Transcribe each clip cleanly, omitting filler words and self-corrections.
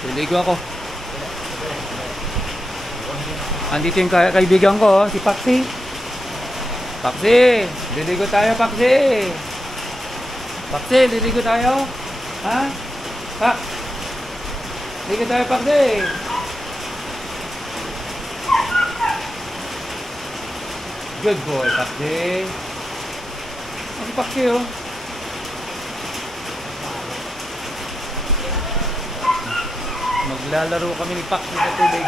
Liligo ako. Andito yung kaibigan ko, si Paxi. Paxi, liligo tayo, Paxi. Paxi, liligo tayo. Ha? Ha? Liligo tayo, Paxi. Good boy, Paxi. Si Paxi, oh. Maglalaro kami ni Paxi sa tubig.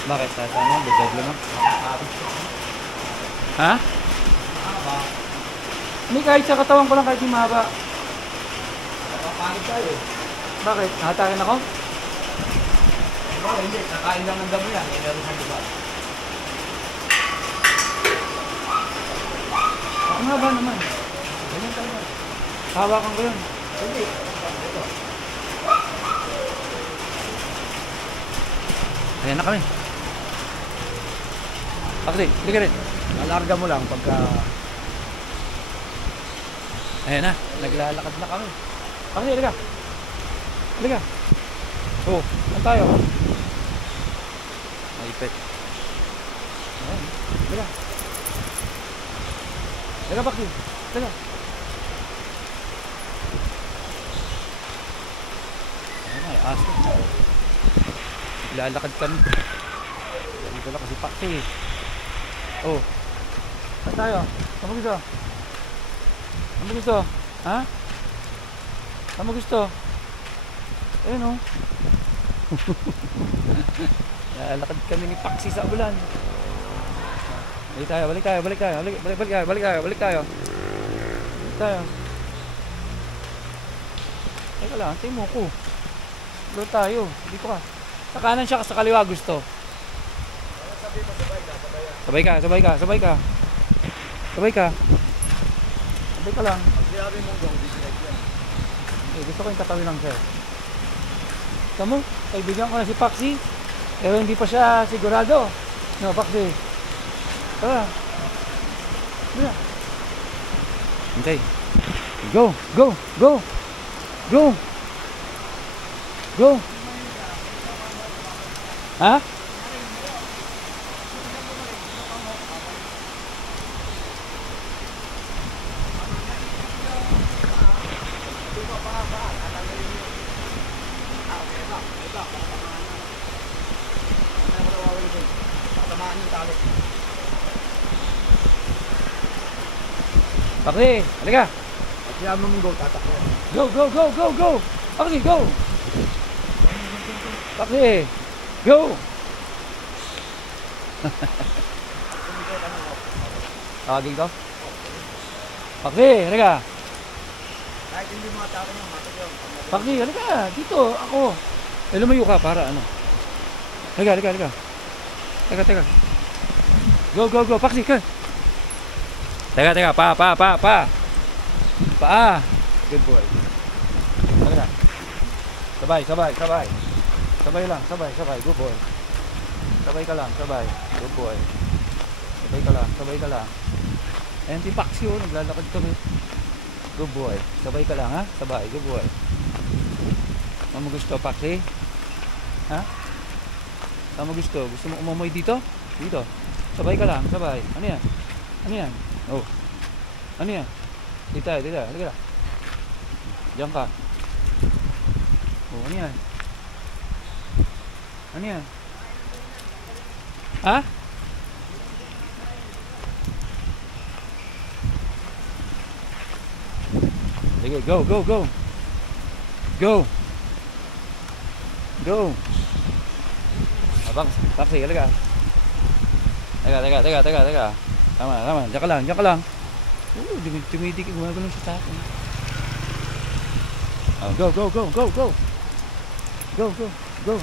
Bakit? Ano? Bigla mo? Ha? Hindi, kahit sa katawan ko lang, kahit yung mahaba. Nakapanig tayo. Bakit? Hatakin ako? Hindi, nakain lang ng damo yan. May laro sa diba? Ang haba naman. Ganyan talaga. Hawakan ko yun. Hindi. Ito. Ayan na kami. Paxi, hindi ka rin. Alarga mo lang pagka... Ayan na, naglalakad na kami. Paxi, halika. Halika. Oh, saan tayo? Maipit. Ayan, halika. Halika, Paxi. Halika. Ayan na, aso. Lalakad kami. Dito lang kasi Paxi. Oh. Saan tayo? Saan mo gusto? Saan mo gusto? Ha? Saan mo gusto? Ayun, oh. Lalakad kami ni Paxi sa ulan. Balik tayo, balik tayo, balik tayo. Balik tayo, balik tayo, balik tayo. Balik tayo. Teka lang, tayo mo ko. Doon tayo, dito ka. Sa kanan siya, sa kaliwa gusto. Sabay ka, sabay ka, sabay ka. Sabay ka. Sabay ka lang. Pag sinabi mong go, dislike yan. Gusto ko yung katawin lang siya. Tama, kaibigan ko na si Paxi. Pero hindi pa siya sigurado. No, Paxi. Tara. Tara. Okay. Go, go, go. Go. Go. Ha? Paxi, halika. Pag sinabi mong go, tatakbo. Go, go, go, go, go. Paxi, go. Paxi, go. Tawagin ko. Paxi, halika. Kahit hindi mo atake mo, matik yun. Paxi, halika. Dito, ako. Lumayo ka para ano. Halika, halika, halika. Teka, teka. Go, go, go. Paxi, ka. Teka, teka. Pa. Good boy. Halika. Sabay, sabay, sabay. Sabay lang, sabay, sabay. Good boy. Sabay ka lang, sabay. Good boy. Sabay ka lang, sabay ka lang. Ayan si Paxi, oh. Naglalakad kami. Good boy. Sabay ka lang, ha? Sabay. Good boy. Ano mo gusto, Paxi? Ha? Ano mo gusto? Gusto mo umamoy dito? Dito. Sabay ka lang, sabay. Ano yan? Ano yan? Oh. Ano yan? Dito, dito. Halika lang. Diyan ka. Oh, ano yan? Ano yan? Ha? Sige, go, go, go. Go. Go. Paxi, halika. Teka. Tama. Diyan ka lang. Tumitikig, gumagano'n siya sa akin. Go. Go.